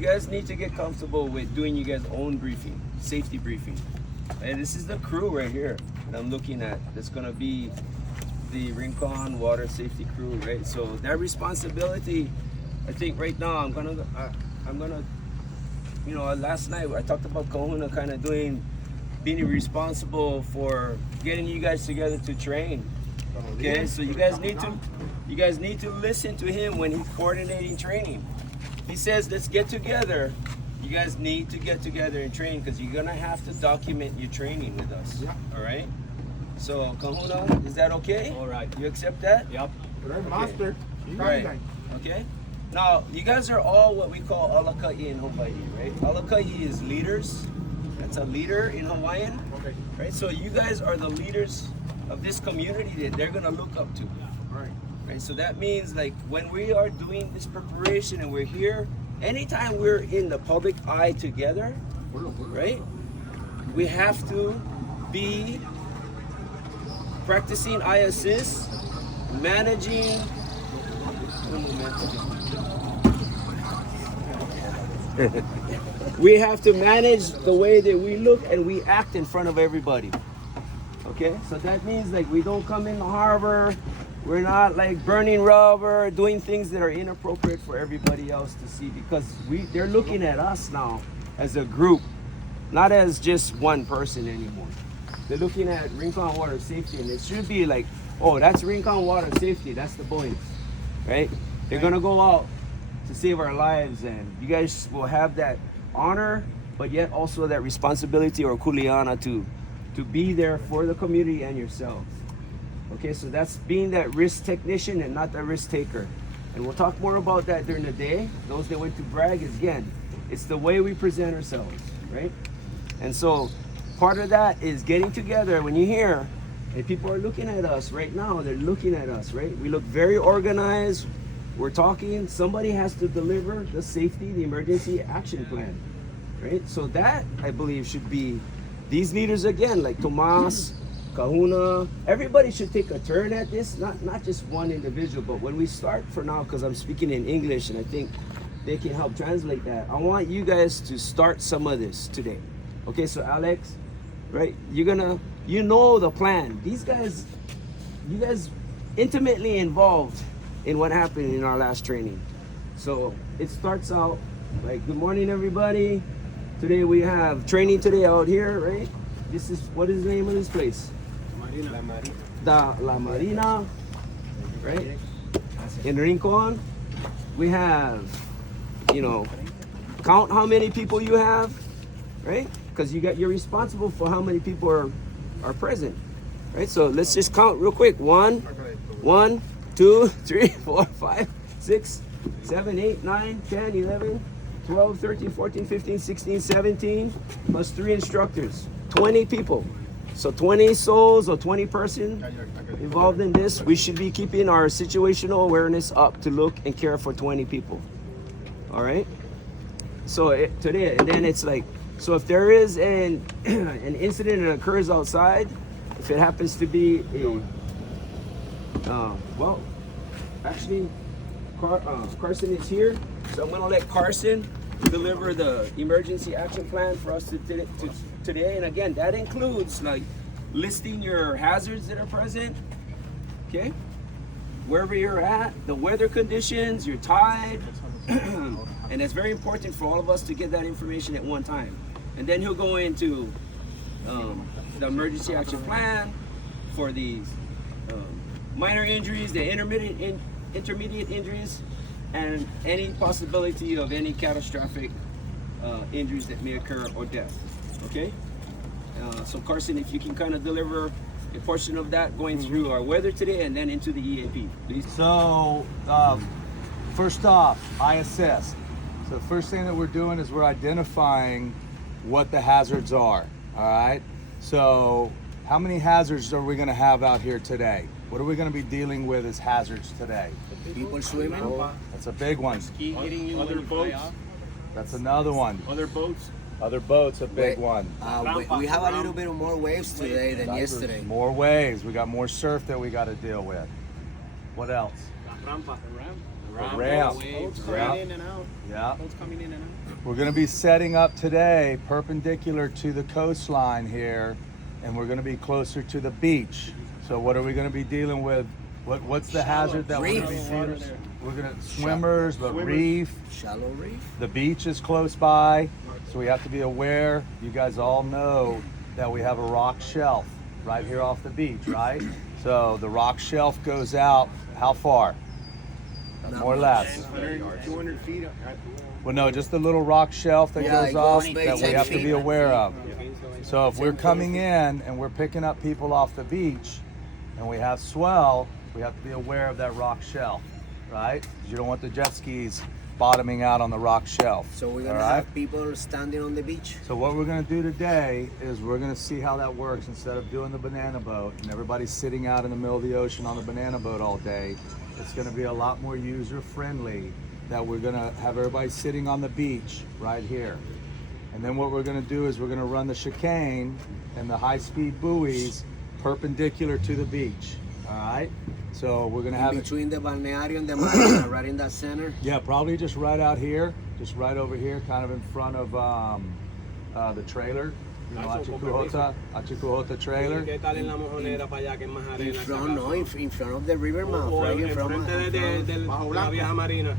you guys need to get comfortable with doing you guys' own briefing, safety briefing. And this is the crew right here that I'm looking at. That's gonna be the Rincón water safety crew, right? So that responsibility, I think right now I'm gonna, you know, last night I talked about Kahuna kind of being responsible for getting you guys together to train. Okay, so you guys need to listen to him when he's coordinating training. He says, let's get together. You guys need to get together and train because you're gonna have to document your training with us. Yeah. All right. So Kahuna, is that okay? All right. You accept that? Yep. Okay. Master. Right. Okay. Now you guys are all what we call alakai in Hawaii, right? Alakai is leaders. That's a leader in Hawaiian. Okay. Right. So you guys are the leaders of this community that they're gonna look up to. Right. Right. So that means like when we are doing this preparation and we're here, anytime we're in the public eye together, right? We have to be practicing eye assist, managing. We have to manage the way that we look and we act in front of everybody. Okay, so that means like we don't come in the harbor, we're not like burning rubber, doing things that are inappropriate for everybody else to see because they're looking at us now as a group, not as just one person anymore. They're looking at Rincón water safety and it should be like, oh, that's Rincón water safety, that's the boys, right? They're gonna go out to save our lives and you guys will have that honor, but yet also that responsibility or kuleana to be there for the community and yourselves. Okay, so that's being that risk technician and not the risk taker. And we'll talk more about that during the day. Those that went to BWRAG is, again, it's the way we present ourselves, right? And so part of that is getting together when you hear, and people are looking at us right now, they're looking at us, right? We look very organized, we're talking, somebody has to deliver the safety, the emergency action plan, right? So that, I believe, should be these leaders again, like Tomas, Kahuna, everybody should take a turn at this, not just one individual, but when we start for now, because I'm speaking in English and I think they can help translate that, I want you guys to start some of this today. Okay, so Alex, right, you know the plan. These guys, you guys intimately involved in what happened in our last training. So it starts out like, good morning everybody. Today we have training today out here, right? This is, what is the name of this place? La Marina, right? In Rincón, we have, you know, count how many people you have, right? Because you're responsible for how many people are present, right? So let's just count real quick. 1, 2, 3, 4, 5, 6, 7, 8, 9, 10, 11, 12, 13, 14, 15, 16, 17, plus 3 instructors, 20 people. So 20 souls or 20 person involved in this. We should be keeping our situational awareness up to look and care for 20 people. All right? So today, and then it's like, so if there is an incident that occurs outside, if it happens to be well, actually, Carson is here, so I'm gonna let Carson deliver the emergency action plan for us today. And again, that includes like listing your hazards that are present, okay? Wherever you're at, the weather conditions, your tide, and it's very important for all of us to get that information at one time. And then he'll go into the emergency action plan for the minor injuries, the intermediate injuries, and any possibility of any catastrophic injuries that may occur or death, okay? So Carson, if you can kind of deliver a portion of that going through our weather today and then into the EAP, please. So, first off, I assess. So the first thing that we're doing is we're identifying what the hazards are, all right? So how many hazards are we gonna have out here today? What are we gonna be dealing with as hazards today? People swimming. That's a big one. Ski hitting you other boats. That's another one. Other boats. Other boats, a big one. We have a little bit more waves today than yesterday. More waves. We got more surf that we got to deal with. What else? ramp. Waves Yeah. coming in and out. Yeah. Boats coming in and out. We're going to be setting up today perpendicular to the coastline here, and we're going to be closer to the beach. So what are we going to be dealing with? What's the hazard that we're going to be Reef. dealing? We're going to swimmers, but reef. Shallow reef. The beach is close by, so we have to be aware. You guys all know that we have a rock shelf right here off the beach, right? So the rock shelf goes out how far? More or less. 200 feet. Well, no, just the little rock shelf that Yeah, goes it off goes that maybe we 10 have to feet. be aware of. So if we're coming in and we're picking up people off the beach and we have swell, we have to be aware of that rock shelf, right? 'Cause you don't want the jet skis bottoming out on the rock shelf. So we're all gonna right? have people standing on the beach. So what we're gonna do today is we're gonna see how that works instead of doing the banana boat and everybody sitting out in the middle of the ocean on the banana boat all day. It's gonna be a lot more user friendly that we're gonna have everybody sitting on the beach right here. And then what we're gonna do is we're gonna run the chicane and the high-speed buoys perpendicular to the beach, all right? So we're gonna have it, Between the balneario and the marina, right in that center. yeah, probably just right out here, just right over here, kind of in front of the trailer. You know, Achicuhota trailer. ¿Qué tal en la mojonera para allá que es más In arena? si front, no, acaso? in front of the river mouth, O right in front. enfrente de la vieja marina.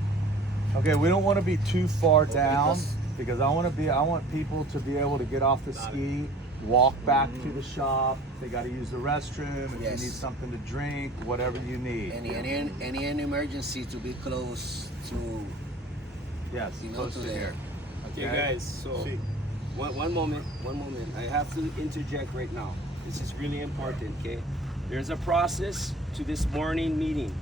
Okay, we don't want to be too far down because I want people to be able to get off the ski, walk back to the shop. They got to use the restroom. If Yes. you need something to drink, whatever you need. Any emergency to be close to, Yes, you know, close to to there. here. Okay, guys, so one moment. I have to interject right now. This is really important, okay? There's a process to this morning meeting,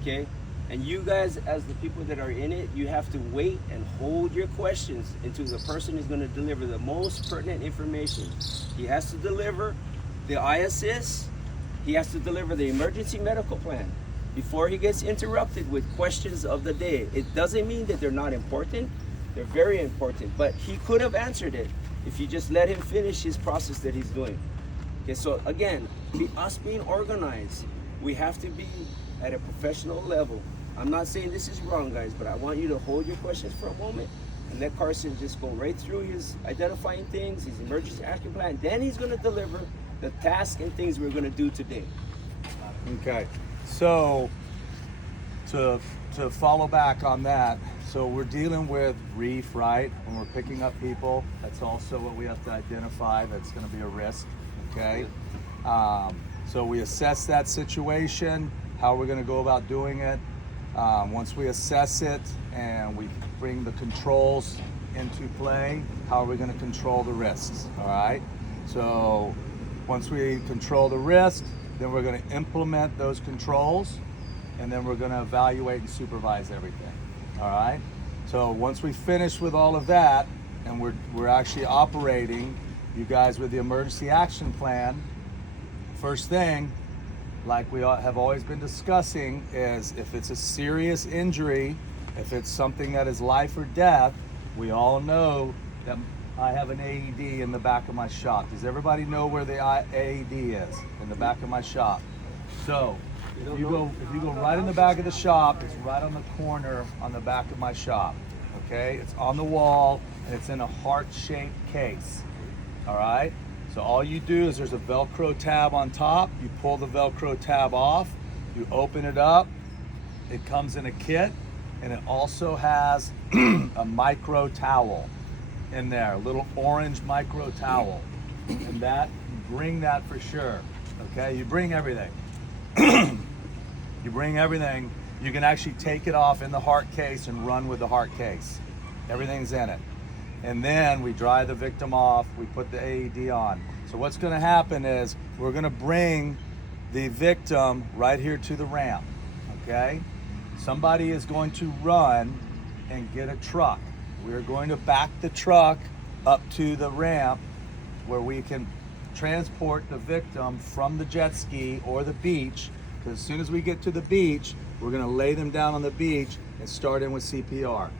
okay? And you guys, as the people that are in it, you have to wait and hold your questions until the person is going to deliver the most pertinent information. He has to deliver the ISS, he has to deliver the emergency medical plan before he gets interrupted with questions of the day. It doesn't mean that they're not important. They're very important, but he could have answered it if you just let him finish his process that he's doing. Okay, so again, us being organized, we have to be at a professional level. I'm not saying this is wrong, guys, but I want you to hold your questions for a moment and let Carson just go right through his identifying things, his emergency action plan. Then he's going to deliver the tasks and things we're going to do today. Okay, so to follow back on that, so we're dealing with reef, right? When we're picking up people, that's also what we have to identify. That's going to be a risk. Okay, so we assess that situation. How we're going to go about doing it. Once we assess it and we bring the controls into play, how are we going to control the risks? All right. So once we control the risk, then we're going to implement those controls, and then we're going to evaluate and supervise everything. All right. So once we finish with all of that, and we're actually operating, you guys, with the emergency action plan, first thing, like we have always been discussing, is if it's a serious injury, if it's something that is life or death, we all know that I have an AED in the back of my shop. Does everybody know where the AED is? In the back of my shop. So if you go right in the back of the shop, it's right on the corner on the back of my shop. Okay, it's on the wall and it's in a heart-shaped case. All right. So all you do is there's a Velcro tab on top. You pull the Velcro tab off, you open it up. It comes in a kit, and it also has a micro towel in there, a little orange micro towel. And that, bring that for sure. Okay, you bring everything. You bring everything. You can actually take it off in the heart case and run with the heart case. Everything's in it. And then we dry the victim off, we put the AED on. So what's gonna happen is we're gonna bring the victim right here to the ramp, okay? Somebody is going to run and get a truck. We're going to back the truck up to the ramp where we can transport the victim from the jet ski or the beach, because as soon as we get to the beach, we're gonna lay them down on the beach and start in with CPR.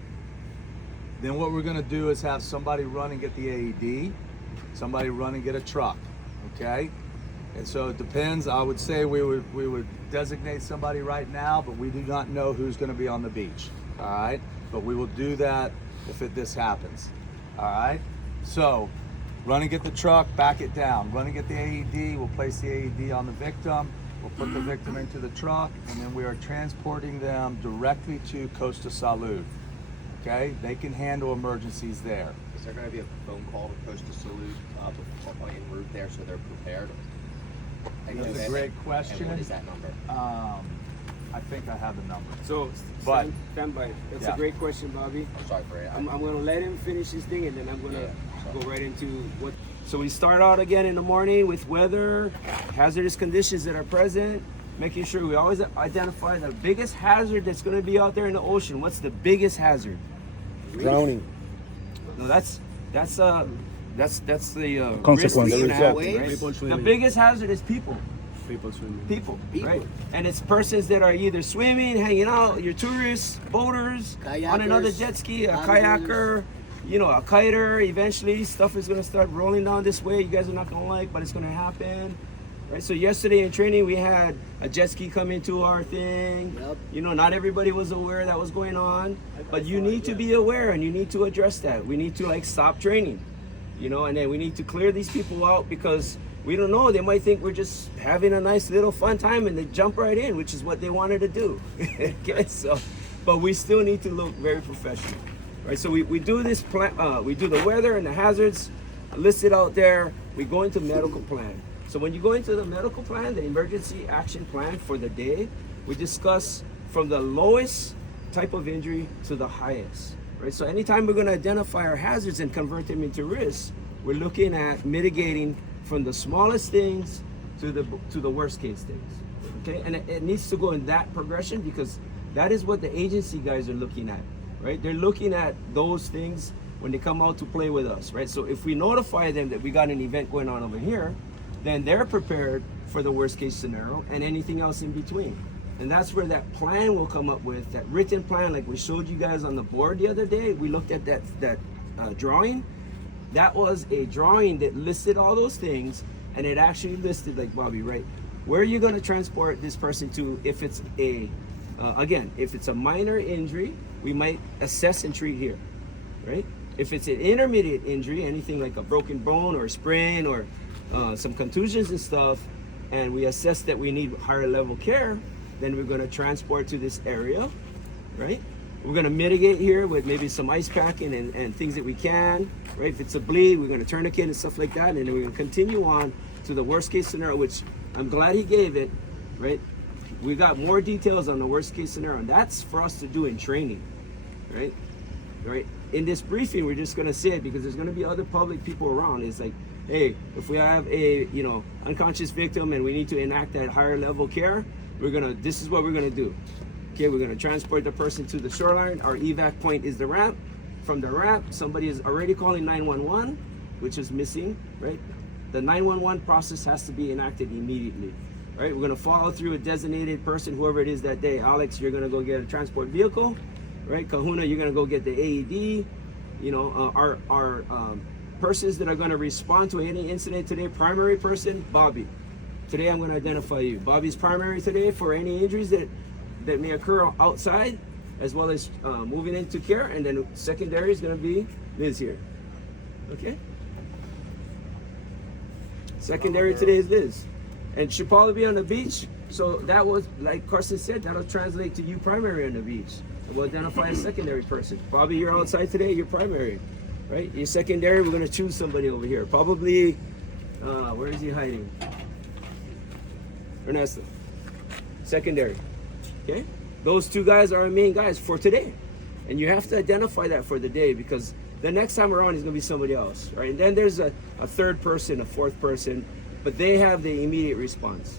Then what we're gonna do is have somebody run and get the AED, somebody run and get a truck, okay? And so it depends. I would say we would designate somebody right now, but we do not know who's going to be on the beach. All right, but we will do that if this happens. All right. So run and get the truck, back it down. Run and get the AED. We'll place the AED on the victim. We'll put the victim into the truck, and then we are transporting them directly to Costa Salud. Okay, they can handle emergencies there. Is there going to be a phone call to Costa Salud en route there so they're prepared? That's a great question. And what is that number? I think I have the number. So, But- stand by. That's Yeah. a great question, Bobby. I'm sorry for it. I'm going to let him finish his thing, and then I'm going to Yeah. go right into what. So we start out again in the morning with weather, hazardous conditions that are present, making sure we always identify the biggest hazard that's going to be out there in the ocean. What's the biggest hazard? Drowning. No, that's the Consequence. risk we're gonna The have, result. right? People The swimming. biggest hazard is people. People swimming. People, right? And it's persons that are either swimming, hanging out, your tourists, boaters, on another Kayakers, jet ski, a paddlers. kayaker, a kiter. Eventually, stuff is gonna start rolling down this way. You guys are not gonna like, but it's gonna happen, right? So yesterday in training, we had a jet ski come into our thing. Yep. Not everybody was aware that was going on, but you need to be aware and you need to address that. We need to stop training, and then we need to clear these people out because we don't know. They might think we're just having a nice little fun time and they jump right in, which is what they wanted to do. Okay, but we still need to look very professional, right? So we do this plan. We do the weather and the hazards listed out there. We go into medical plan. So when you go into the medical plan, the emergency action plan for the day, we discuss from the lowest type of injury to the highest, right? So anytime we're going to identify our hazards and convert them into risks, we're looking at mitigating from the smallest things to the worst case things, okay? And it needs to go in that progression because that is what the agency guys are looking at, right? They're looking at those things when they come out to play with us, right? So if we notify them that we got an event going on over here, then they're prepared for the worst case scenario and anything else in between. And that's where that plan will come up with, that written plan like we showed you guys on the board the other day. We looked at that drawing. That was a drawing that listed all those things, and it actually listed, like Bobby, right? Where are you going to transport this person to if it's if it's a minor injury, we might assess and treat here, right? If it's an intermediate injury, anything like a broken bone or a sprain or some contusions and stuff, and we assess that we need higher level care, then we're going to transport to this area, right? We're going to mitigate here with maybe some ice packing and things that we can, right? If it's a bleed, we're going to tourniquet and stuff like that, and then we're going to continue on to the worst case scenario, which I'm glad he gave it, right? We got more details on the worst case scenario, and that's for us to do in training, right? Right? In this briefing, we're just going to say it because there's going to be other public people around. It's like, hey, if we have a unconscious victim and we need to enact that higher level care, this is what we're gonna do. Okay, we're gonna transport the person to the shoreline. Our evac point is the ramp. From the ramp, somebody is already calling 911, which is missing, right? The 911 process has to be enacted immediately, right? We're gonna follow through a designated person, whoever it is that day. Alex, you're gonna go get a transport vehicle, right? Kahuna, you're gonna go get the AED. Our persons that are gonna respond to any incident today, primary person, Bobby. Today I'm going to identify you. Bobby's primary today for any injuries that may occur outside, as well as moving into care, and then secondary is going to be Liz here. Okay? Secondary today is Liz. And she'll probably be on the beach, so that was, like Carson said, that'll translate to you primary on the beach. We'll identify a secondary person. Bobby, you're outside today, you're primary, right? Your secondary, we're going to choose somebody over here. Probably, where is he hiding? Ernesto. Secondary. Okay? Those two guys are our main guys for today. And you have to identify that for the day because the next time around is going to be somebody else, right? And then there's a third person, a fourth person, but they have the immediate response.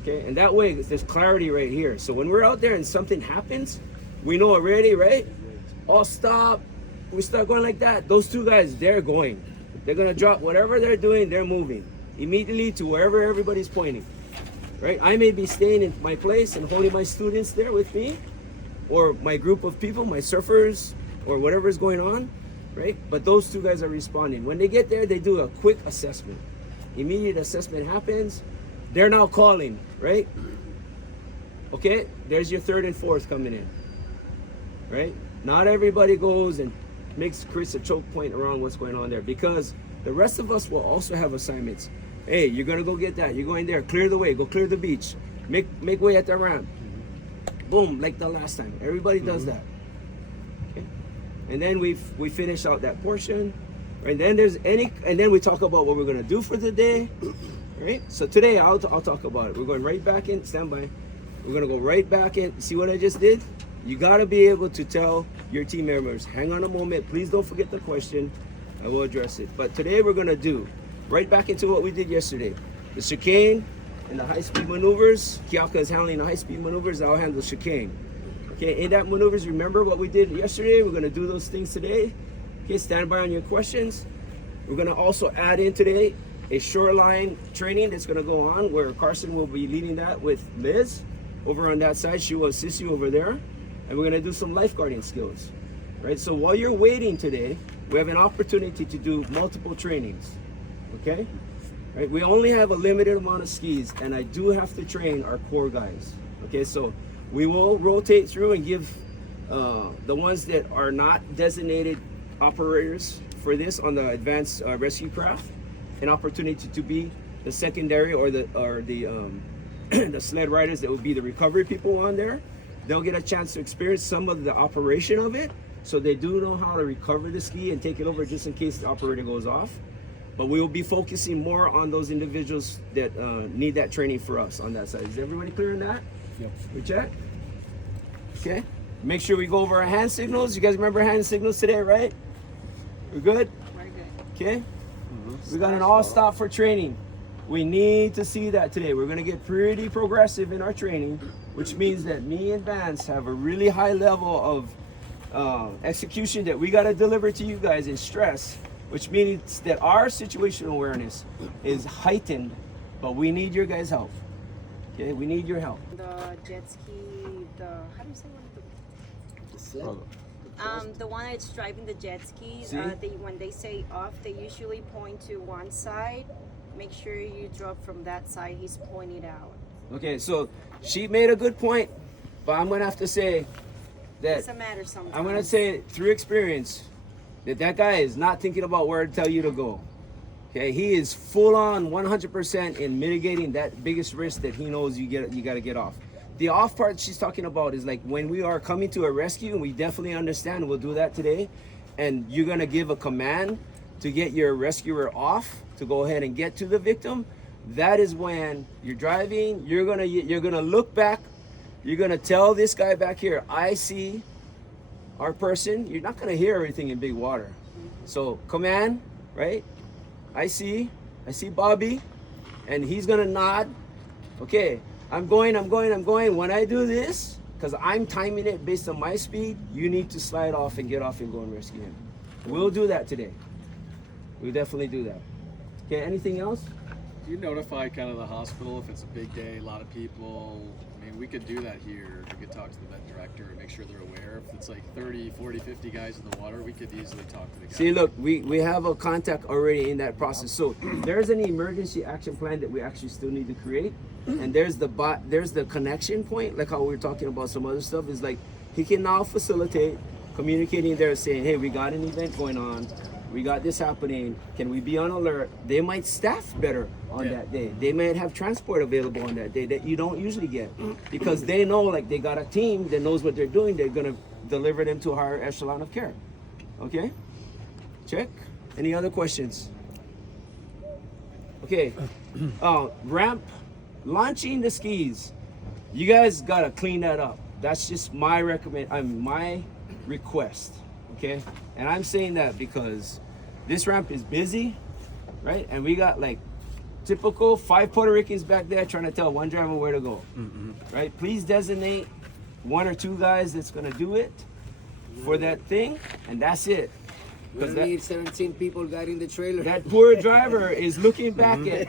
Okay? And that way there's clarity right here. So when we're out there and something happens, we know already, right? All stop. We start going like that. Those two guys, they're going. They're going to drop whatever they're doing, they're moving immediately to wherever everybody's pointing. Right? I may be staying in my place and holding my students there with me, or my group of people, my surfers, or whatever is going on, right? But those two guys are responding. When they get there, they do a quick assessment. immediate assessment happens, they're now calling, right? Okay, there's your third and fourth coming in, right? Not everybody goes and creates a choke point around what's going on there, because the rest of us will also have assignments. Hey, you're gonna go get that. You're going there. Clear the way. Go clear the beach. Make way at the ramp. Boom, like the last time. Everybody does that. Okay, and then we finish out that portion, and then and then we talk about what we're gonna do for the day, right? So today I'll talk about it. We're going right back in. Stand by. We're gonna go right back in. See what I just did? You gotta be able to tell your team members, hang on a moment, please don't forget the question. I will address it. But today we're gonna do right back into what we did yesterday. The chicane and the high-speed maneuvers. Kiaka is handling the high-speed maneuvers. I'll handle chicane. Okay, in that maneuvers, remember what we did yesterday? We're gonna do those things today. Okay, stand by on your questions. We're gonna also add in today a shoreline training that's gonna go on, where Carson will be leading that with Liz over on that side. She will assist you over there. And we're gonna do some lifeguarding skills, right? So while you're waiting today, we have an opportunity to do multiple trainings, okay? Right? We only have a limited amount of skis, and I do have to train our core guys, okay? So we will rotate through and give the ones that are not designated operators for this on the advanced rescue craft an opportunity to be the secondary or the the sled riders that would be the recovery people on there. They'll get a chance to experience some of the operation of it, so they do know how to recover the ski and take it over just in case the operator goes off. But we will be focusing more on those individuals that need that training for us on that side. Is everybody clear on that? Yep. We check? Okay. Make sure we go over our hand signals. You guys remember hand signals today, right? We're good? We're good. Okay. We got an all stop for training. We need to see that today. We're gonna get pretty progressive in our training, which means that me and Vance have a really high level of execution that we gotta deliver to you guys in stress, which means that our situational awareness is heightened, but we need your guys' help. Okay, we need your help. The jet ski, how do you say the one that's driving the jet ski, when they say off, they usually point to one side. Make sure you drop from that side he's pointed out. Okay, so she made a good point, but I'm gonna have to say that Doesn't matter sometimes. I'm gonna say through experience that guy is not thinking about where to tell you to go. Okay, he is full on 100% in mitigating that biggest risk that he knows you gotta get off. The off part she's talking about is like when we are coming to a rescue, and we definitely understand, we'll do that today, and you're gonna give a command to get your rescuer off to go ahead and get to the victim. That is when you're driving, you're gonna look back, you're gonna tell this guy back here, I see our person. You're not gonna hear everything in big water. So command, right? I see Bobby, and he's gonna nod. Okay, I'm going. When I do this, because I'm timing it based on my speed, you need to slide off and get off and go and rescue him. We'll do that today. We'll definitely do that. Okay, anything else? Do you notify kind of the hospital if it's a big day, a lot of people? I mean, we could do that here. We could talk to the vet director and make sure they're aware. If it's like 30, 40, 50 guys in the water, we could easily talk to the guys. See, look, we have a contact already in that process. So there's an emergency action plan that we actually still need to create. And there's the connection point, like how we were talking about some other stuff, is like he can now facilitate communicating there, saying, hey, we got an event going on. We got this happening. Can we be on alert? They might staff better on that day. They might have transport available on that day that you don't usually get, because they know, like, they got a team that knows what they're doing. They're gonna deliver them to a higher echelon of care. Okay, check. Any other questions? Okay, ramp, launching the skis. You guys gotta clean that up. That's just my my request. Okay, and I'm saying that because this ramp is busy, right? And we got like typical 5 Puerto Ricans back there trying to tell one driver where to go, right? Please designate 1 or 2 guys that's gonna do it for that thing, and that's it. We don't need 17 people guiding the trailer. That poor driver is looking back at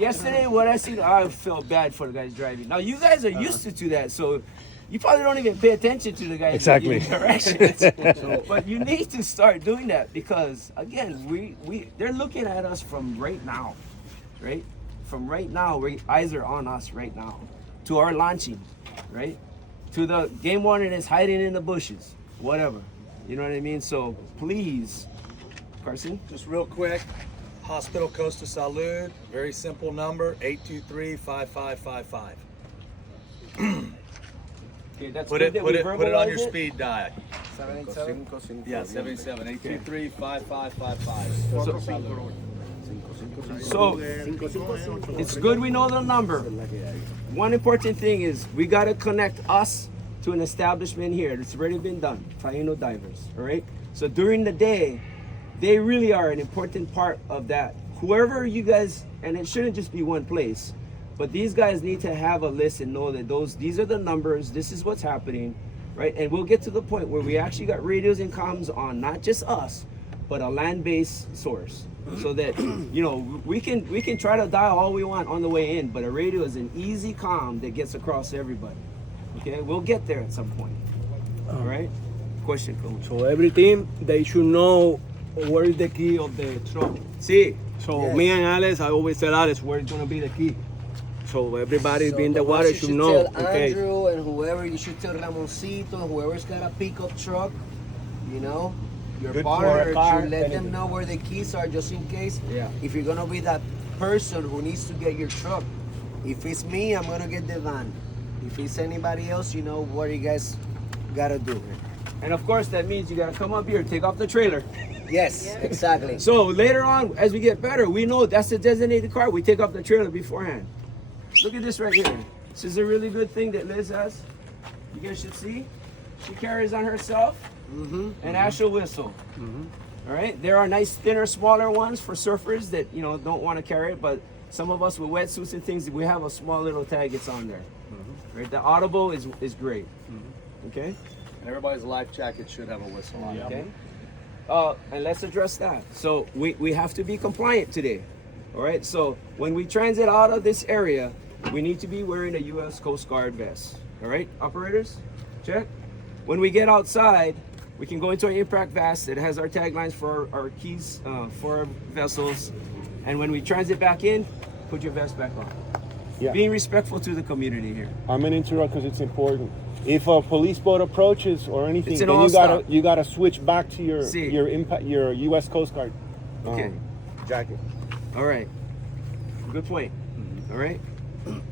yesterday. What I see, I felt bad for the guys driving. Now you guys are used to that, so you probably don't even pay attention to the guys Exactly. giving directions. But you need to start doing that, because again, they're looking at us from right now. right? From right now, eyes are on us right now, to our launching, right? To the game warden is hiding in the bushes, whatever. You know what I mean? So please, Carson. Just real quick, Hospital Costa Salud, very simple number, 823-5555. Okay, that's Put good it that we on your verbalize it. speed dial. 77. Yeah, 77, 823-5555. So it's good we know the number. One important thing is we got to connect us to an establishment here. It's already been done, Taino Divers, all right? So during the day, they really are an important part of that. Whoever you guys, and it shouldn't just be one place, but these guys need to have a list and know that these are the numbers, this is what's happening, right? And we'll get to the point where we actually got radios and comms on, not just us, but a land-based source. So that, you know, we can try to dial all we want on the way in, but a radio is an easy comm that gets across to everybody. Okay, we'll get there at some point. All right? Question, Coach. So every team, they should know where is the key of the truck. See, So Yes. me and Alex, I always tell Alex where is gonna be the key. So everybody So in the boss, water you should know. Tell Okay. Andrew and whoever, you should tell Ramoncito, whoever's got a pickup truck, you know, your Good for a partner, car, should let them anything. know where the keys are just in case. Yeah. If you're gonna be that person who needs to get your truck. If it's me, I'm gonna get the van. If it's anybody else, you know what you guys gotta do. and of course that means you gotta come up here, take off the trailer. Yes, exactly. So later on, as we get better, we know that's the designated car. We take off the trailer beforehand. Look at this right here. This is a really good thing that Liz has. You guys should see. She carries on herself an actual whistle. All right. There are nice, thinner, smaller ones for surfers that don't want to carry it, but some of us with wetsuits and things, we have a small little tag. It's on there. Right. The audible is great. Okay. And everybody's life jacket should have a whistle on it. Okay. And let's address that. So we have to be compliant today. All right. So when we transit out of this area, we need to be wearing a U.S. Coast Guard vest. All right, operators, check. When we get outside, we can go into our impact vest. It has our taglines for our keys for our vessels. And when we transit back in, put your vest back on. Yeah. Being respectful to the community here. I'm gonna interrupt because it's important. If a police boat approaches or anything, It's an then all-stop. you gotta switch back to your See. your U.S. Coast Guard Okay. jacket. All right. Good point. All right.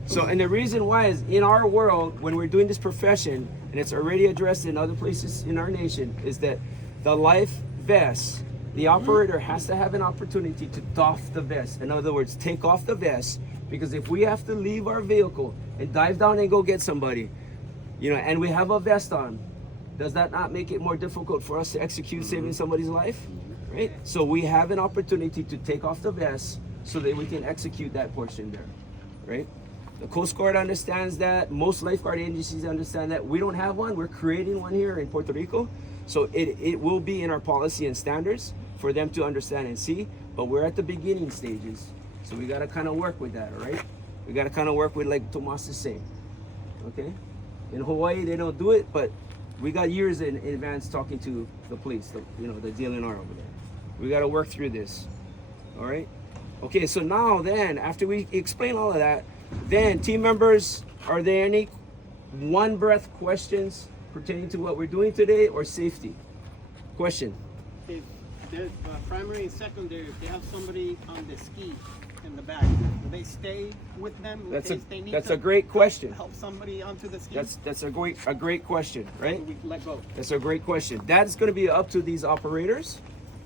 So, and the reason why is in our world, when we're doing this profession, and it's already addressed in other places in our nation, is that the life vest, the operator has to have an opportunity to doff the vest. In other words, take off the vest, because if we have to leave our vehicle and dive down and go get somebody, and we have a vest on, does that not make it more difficult for us to execute saving somebody's life? Right? So we have an opportunity to take off the vest so that we can execute that portion there. Right? The Coast Guard understands that. Most lifeguard agencies understand that. We don't have one. We're creating one here in Puerto Rico. So it will be in our policy and standards for them to understand and see. But we're at the beginning stages. So we got to kind of work with that, all right? We got to kind of work with, like Tomas is saying. Okay? In Hawaii, they don't do it, but we got years in advance talking to the police, the DLNR over there. We got to work through this. All right? Okay, so now then, after we explain all of that, then team members, are there any one breath questions pertaining to what we're doing today or safety? Question. If the primary and secondary, if they have somebody on the ski in the back, do they stay with them in case they need That's to a great question. help somebody onto the ski? That's a great question, right? We let go. That's a great question. That's going to be up to these operators,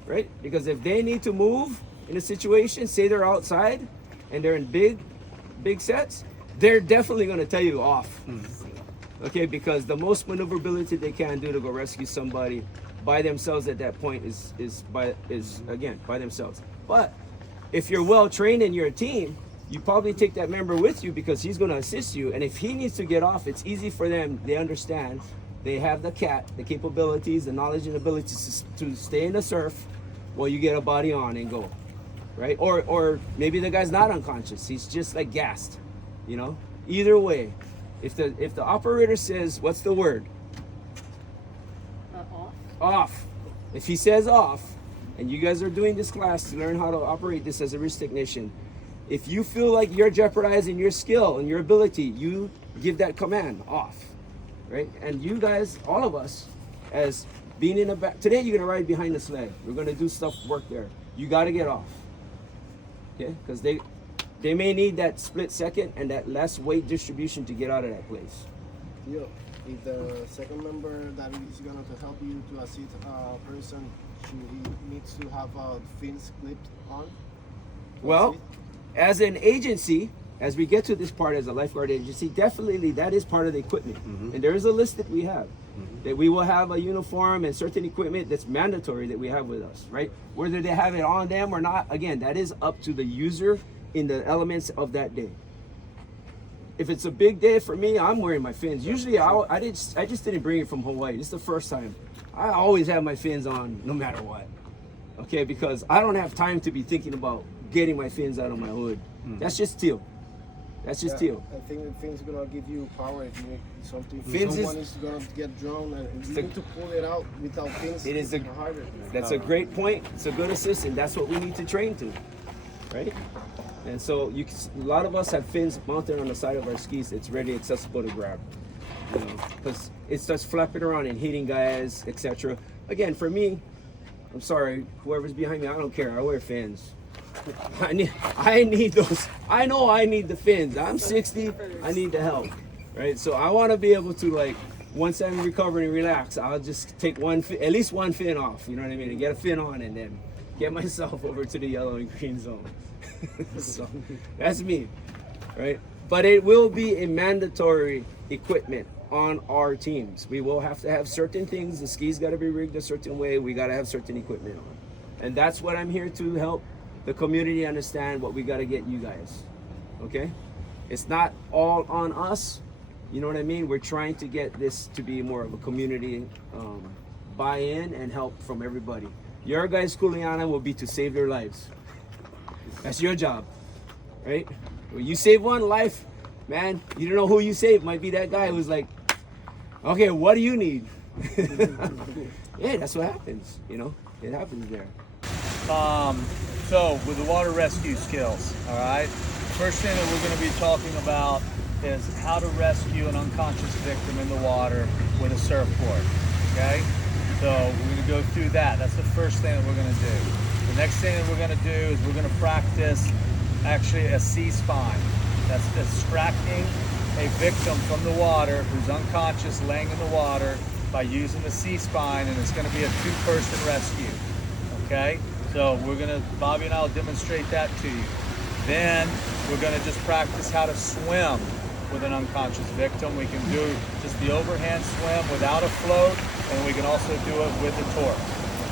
right? Because if they need to move in a situation, say they're outside and they're in big sets, they're definitely going to tell you off. Okay, because the most maneuverability they can do to go rescue somebody by themselves at that point is by themselves. But if you're well trained in your team, you probably take that member with you because he's going to assist you. And if he needs to get off, it's easy for them. They understand. They have the capabilities, the knowledge and abilities to stay in the surf while you get a body on and go, right? Or maybe the guy's not unconscious. He's just like gassed, Either way, if the operator says, what's the word? Off. Off. If he says off, and you guys are doing this class to learn how to operate this as a risk technician, If you feel like you're jeopardizing your skill and your ability, you give that command off, right? And you guys, all of us, as being in the back, today you're gonna ride behind the sled. We're gonna do stuff, work there. You gotta get off, okay? Because they may need that split second and that less weight distribution to get out of that place. Yo, if the second member that is going to help you to assist a person, he needs to have fins clipped on? Well, as an agency, as we get to this part as a lifeguard agency, definitely that is part of the equipment. And there is a list that we have. That we will have a uniform and certain equipment that's mandatory that we have with us, right? Whether they have it on them or not, again, that is up to the user in the elements of that day. If it's a big day for me, I'm wearing my fins. Usually I just didn't bring it from Hawaii. This is the first time. I always have my fins on no matter what. Okay, because I don't have time to be thinking about getting my fins out of my hood. That's just teal. That's just teal. I think the fins gonna give you power if you make something. Fins someone is gonna get drawn and you need to pull it out without fins. It is harder. That's a great point. It's a good assist, and that's what we need to train to, right? And so a lot of us have fins mounted on the side of our skis. It's ready, accessible to grab, because it starts flapping around and hitting guys, etc. Again, for me, I'm sorry, whoever's behind me, I don't care. I wear fins. I need those. I know I need the fins. I'm 60. I need the help, right? So I want to be able to, like, once I'm recovering and relax, I'll just take at least one fin off. You know what I mean? And get a fin on, and then get myself over to the yellow and green zone. So that's me, right? But it will be a mandatory equipment on our teams. We will have to have certain things. The skis got to be rigged a certain way. We got to have certain equipment on, and that's what I'm here to help the community understand. What we got to get you guys, okay? It's not all on us. You know what I mean? We're trying to get this to be more of a community buy-in and help from everybody. Your guys' kuleana will be to save their lives. That's your job, right? When you save one life, man, you don't know who you saved. Might be that guy who's like, okay, what do you need? Yeah, that's what happens, you know? It happens there. So with the water rescue skills, all right, first thing that we're going to be talking about is how to rescue an unconscious victim in the water with a surfboard, okay? So we're going to go through that. That's the first thing that we're going to do. The next thing that we're going to do is we're going to practice actually a C-spine. That's extracting a victim from the water who's unconscious laying in the water by using the C-spine, and it's going to be a two-person rescue, okay? So Bobby and I will demonstrate that to you. Then we're going to just practice how to swim with an unconscious victim. We can do just the overhand swim without a float, and we can also do it with the torque,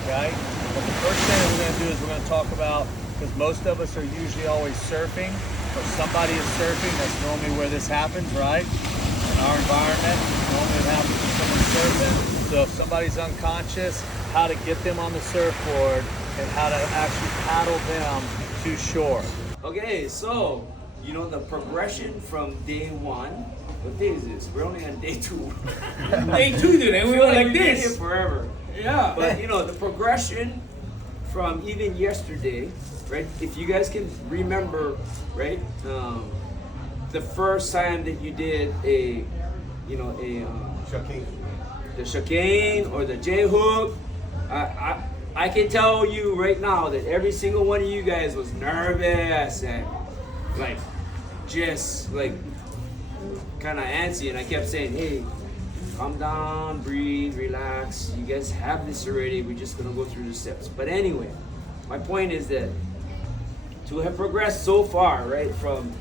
okay? But the first thing that we're going to do is we're going to talk about, because most of us are usually always surfing, or somebody is surfing. That's normally where this happens, right? In our environment, normally it happens when someone's surfing. So if somebody's unconscious, how to get them on the surfboard and how to actually paddle them to shore. Okay, so, you know, the progression from day one, what day is this? We're only on day 2. Day 2 today, we were like We've been this. here forever. Yeah. But, you know, the progression from even yesterday, right? If you guys can remember, right? The first time that you did the chicane or the J-hook, I can tell you right now that every single one of you guys was nervous and like just like kind of antsy, and I kept saying, hey, calm down, breathe, relax. You guys have this already. We're just gonna go through the steps. But anyway, my point is that to have progressed so far, right, from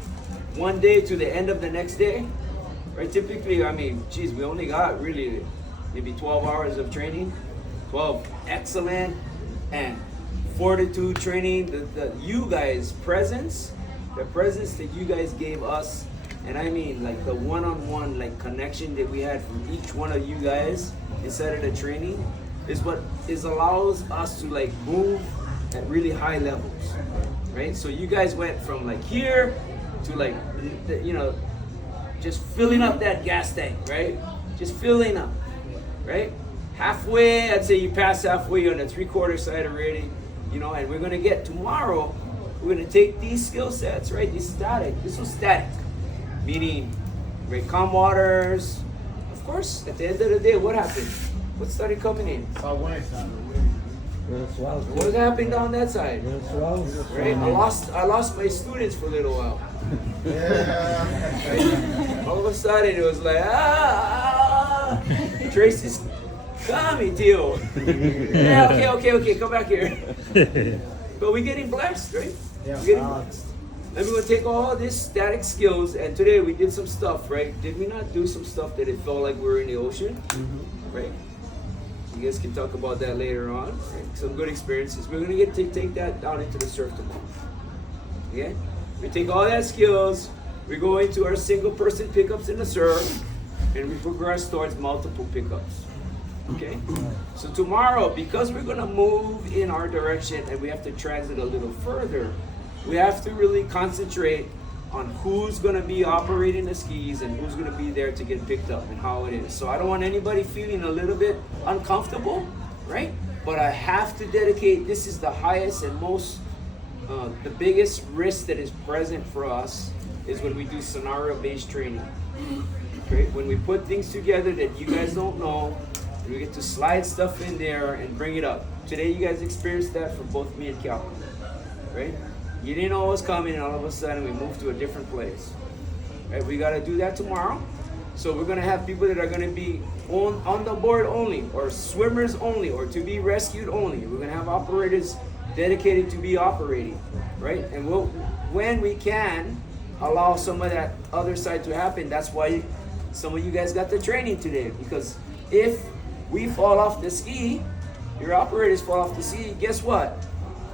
one day to the end of the next day, right? Typically, I mean, geez, we only got really maybe 12 hours of training. 12 excellent and fortitude training. The you guys presence, the presence that you guys gave us, and I mean like the one-on-one like connection that we had from each one of you guys inside of the training is what allows us to like move at really high levels, right? So you guys went from like here to like, you know, just filling up that gas tank, right? Just filling up, right? Halfway, I'd say you passed halfway on the 3/4 side already, you know, and we're gonna get tomorrow, we're gonna take these skill sets, right? This was static, meaning, right, calm waters. Of course, at the end of the day, what happened? What started coming in? What happened on that side? Right? I lost my students for a little while. Right? All of a sudden it was like, Tracy's coming, Tio. Yeah, okay, come back here. But we're getting blessed, right? We're getting blessed. And we're gonna take all these static skills, and today we did some stuff, right? Did we not do some stuff that it felt like we were in the ocean? Right? You guys can talk about that later on. Right? Some good experiences. We're gonna get to take that down into the surf tomorrow. Okay? We take all that skills, we go into our single person pickups in the surf, and we progress towards multiple pickups. Okay? So tomorrow, because we're gonna move in our direction and we have to transit a little further, we have to really concentrate on who's gonna be operating the skis and who's gonna be there to get picked up and how it is. So I don't want anybody feeling a little bit uncomfortable, right? But I have to dedicate, this is the highest and most, the biggest risk that is present for us is when we do scenario-based training. Okay? When we put things together that you guys don't know, and we get to slide stuff in there and bring it up. Today you guys experienced that for both me and Cal, right? You didn't know what was coming, and all of a sudden we moved to a different place. Right? We got to do that tomorrow. So we're going to have people that are going to be on the board only, or swimmers only, or to be rescued only. We're going to have operators dedicated to be operating, right? And when we can allow some of that other side to happen, that's why some of you guys got the training today. Because if we fall off the ski, your operators fall off the ski, guess what?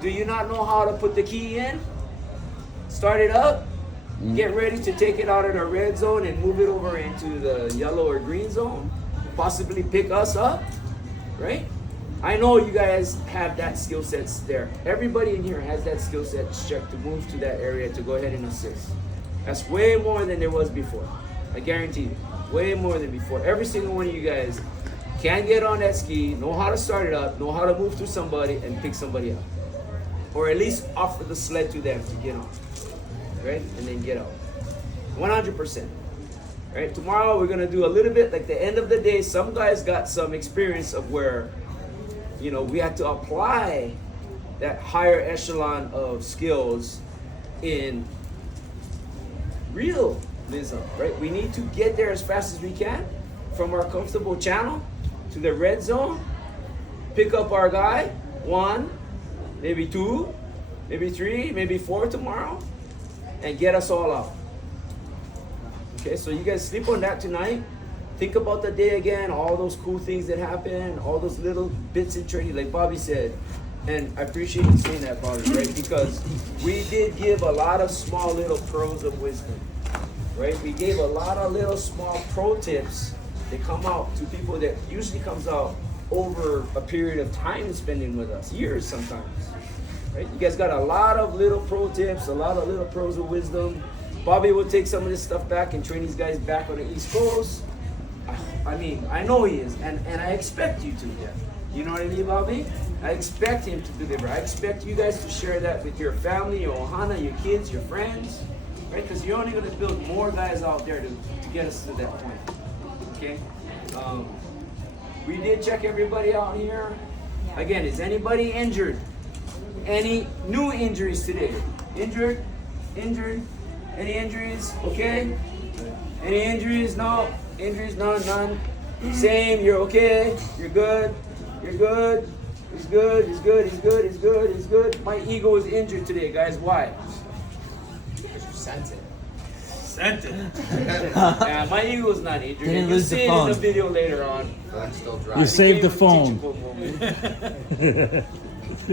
Do you not know how to put the key in? Start it up, get ready to take it out of the red zone and move it over into the yellow or green zone, possibly pick us up, right? I know you guys have that skill sets there. Everybody in here has that skill set check to move to that area to go ahead and assist. That's way more than there was before. I guarantee you, way more than before. Every single one of you guys can get on that ski, know how to start it up, know how to move to somebody and pick somebody up. Or at least offer the sled to them to get on, right? And then get out. 100%. Right? Tomorrow we're gonna do a little bit like the end of the day. Some guys got some experience of where, you know, we had to apply that higher echelon of skills in realism, right? We need to get there as fast as we can from our comfortable channel to the red zone, pick up our guy, 1, maybe 2, maybe 3, maybe 4 tomorrow, and get us all out. Okay, so you guys sleep on that tonight. Think about the day again, all those cool things that happen, all those little bits in training, like Bobby said. And I appreciate you saying that, Bobby, right? Because we did give a lot of small little pearls of wisdom, right? We gave a lot of little small pro tips that come out to people that usually comes out over a period of time spending with us, years sometimes, right? You guys got a lot of little pro tips, a lot of little pearls of wisdom. Bobby will take some of this stuff back and train these guys back on the East Coast. I mean, I know he is, and I expect you to, yeah. You know what I mean, Bobby? I expect him to deliver. I expect you guys to share that with your family, your ohana, your kids, your friends, right? Because you're only going to build more guys out there to get us to that point, okay? We did check everybody out here. Again, is anybody injured? Any new injuries today? Injured? Injured? Any injuries? Okay. Any injuries? No. Injuries? None. Same. You're okay. You're good. You're good. He's good. He's good. He's good. He's good. He's good. My ego is injured today, guys. Why? Because you sent it. Sent it. Yeah, my ego is not injured. Didn't You'll lose see the it phone. in the video later on. You saved the phone.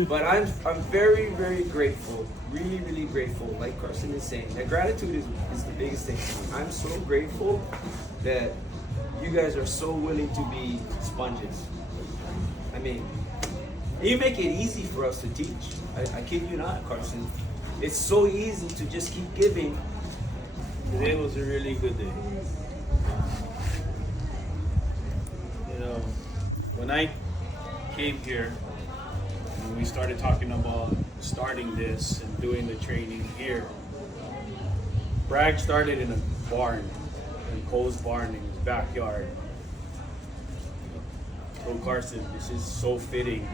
But I'm very, very grateful. Really, really grateful. Like Carson is saying, that gratitude is the biggest thing for me. I'm so grateful that you guys are so willing to be sponges. I mean, you make it easy for us to teach. I kid you not, Carson. It's so easy to just keep giving. Today was a really good day. You know, when I came here, and we started talking about starting this and doing the training here, BWRAG started in a barn, in Cole's barn in his backyard. Cole Carson, this is so fitting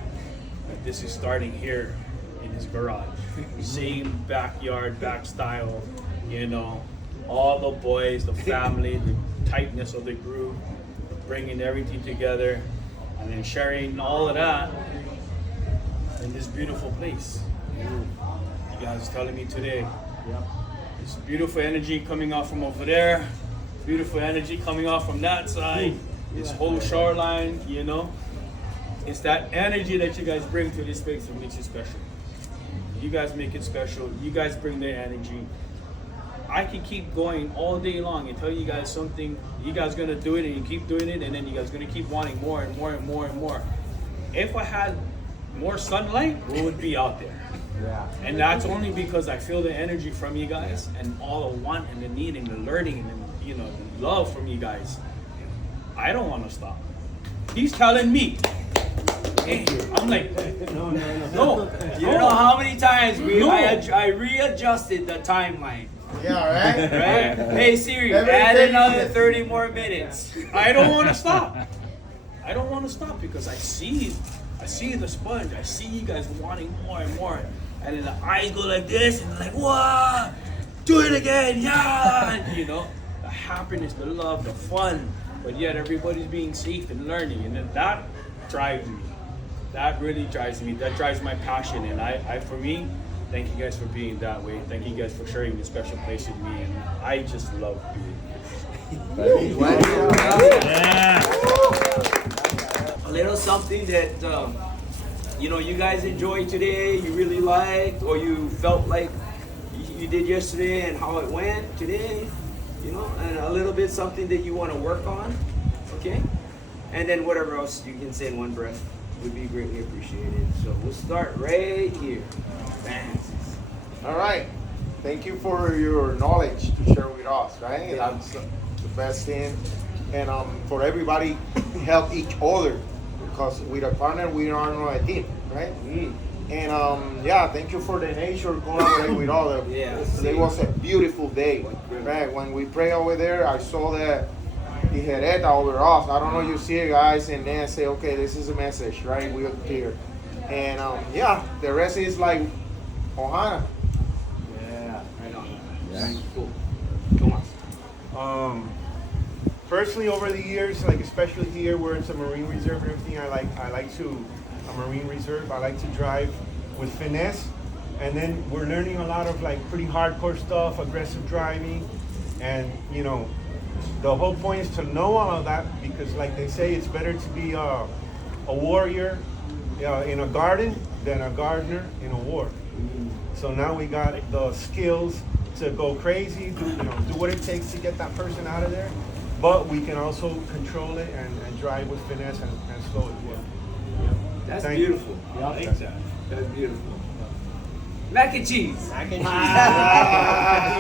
that this is starting here in his garage. Same backyard, back style, you know, all the boys, the family, the tightness of the group, bringing everything together, and then sharing all of that in this beautiful place. You guys telling me today, this beautiful energy coming off from over there, beautiful energy coming off from that side, this whole shoreline, you know. It's that energy that you guys bring to this space that makes it special. You guys make it special. You guys bring the energy. I can keep going all day long and tell you guys something. You guys gonna do it and you keep doing it, and then you guys gonna keep wanting more and more and more and more. If I had more sunlight, we would be out there. Yeah. And that's only because I feel the energy from you guys and all the want and the need and the learning and the, you know, the love from you guys. I don't want to stop. He's telling me. Hey, I'm like, no. You know how many times I readjusted the timeline. Yeah, right? Right? Hey Siri, add another 30 more minutes. I don't want to stop. I don't want to stop because I see the sponge. I see you guys wanting more and more. And then the eyes go like this and like, what? Do it again, yeah! And, you know, the happiness, the love, the fun. But yet everybody's being safe and learning. And then that drives me. That really drives me. That drives my passion. And I for me, thank you guys for being that way. Thank you guys for sharing this special place with me. And I just love being here. Yeah. A little something that you know, you guys enjoyed today, you really liked, or you felt like you did yesterday and how it went today, you know, and a little bit something that you want to work on, okay? And then whatever else you can say in one breath would be greatly appreciated. So we'll start right here. Bang. All right. Thank you for your knowledge to share with us, right? Yeah. That's the best thing. And for everybody, help each other, because with a partner, we are on a team, right? And yeah, thank you for the nature collaborating with all of them. Yeah. It was a beautiful day, right? When we pray over there, I saw that tijereta over us. I don't know if you see it, guys, and then say, okay, this is a message, right? We are clear. And yeah, the rest is like Ohana. Yeah. Right on. Yeah. Cool. Come on. Personally, over the years, like especially here, where it's a marine reserve and everything, I like to a marine reserve. I like to drive with finesse, and then we're learning a lot of like pretty hardcore stuff, aggressive driving, and you know, the whole point is to know all of that, because like they say, it's better to be a warrior in a garden than a gardener in a war. So now we got the skills to go crazy, do what it takes to get that person out of there. But we can also control it and drive with finesse and slow it down. That's beautiful. Yeah, I think that. That's beautiful. Mac and cheese. Mac and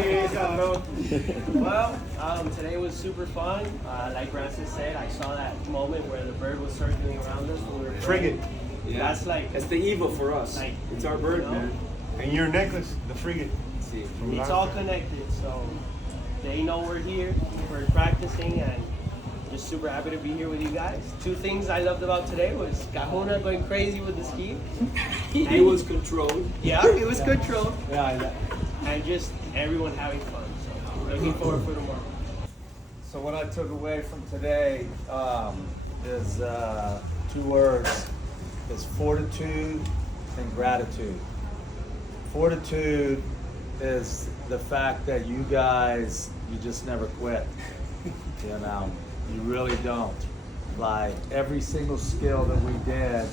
cheese. Well, today was super fun. Like Francis said, I saw that moment where the bird was circling around us when we were Frigate. Yeah. That's like, That's the Eva for us. Like, it's our bird, you know? man. And your necklace, the frigate. See. it's all connected. So they know we're here, we're practicing, and just super happy to be here with you guys. Two things I loved about today was Cajona going crazy with the ski. He was controlled. Yeah, it was controlled. Yeah. And just everyone having fun. So looking forward for tomorrow. So what I took away from today is 2 words. It's fortitude and gratitude. Fortitude is the fact that you guys, you just never quit. You know, you really don't. Like every single skill that we did,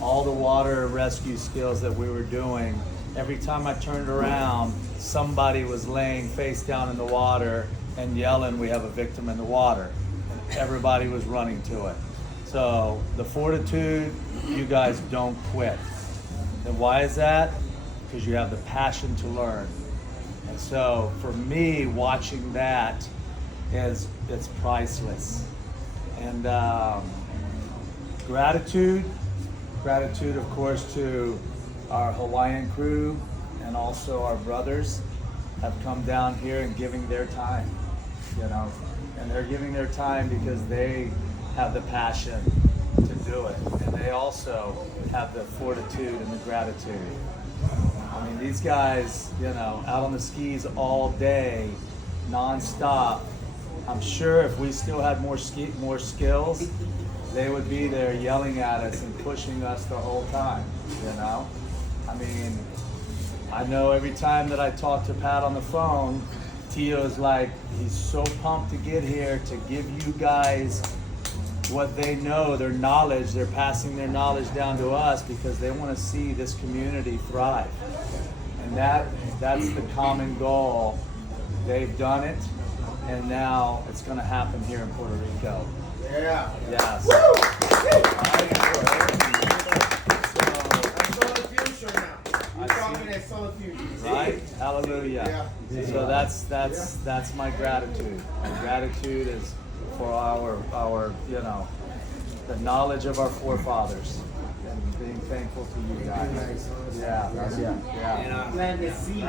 all the water rescue skills that we were doing, every time I turned around, somebody was laying face down in the water and yelling, "We have a victim in the water." And everybody was running to it. So the fortitude, you guys don't quit. And why is that? Because you have the passion to learn. And so for me, watching that it's priceless. And gratitude, of course, to our Hawaiian crew and also our brothers have come down here and giving their time, you know, and they're giving their time because they have the passion to do it, and they also have the fortitude and the gratitude. I mean, these guys, you know, out on the skis all day, non-stop. I'm sure if we still had more skills, they would be there yelling at us and pushing us the whole time, you know? I mean, I know every time that I talk to Pat on the phone, Tio's like, he's so pumped to get here to give you guys what they know, their knowledge. They're passing their knowledge down to us because they want to see this community thrive. And that's the common goal. They've done it, and now it's going to happen here in Puerto Rico. Yeah. Yes. Right? Hallelujah. Yeah. So that's my gratitude. My gratitude is for our you know, the knowledge of our forefathers and being thankful to you guys. Yeah. And plant the seed.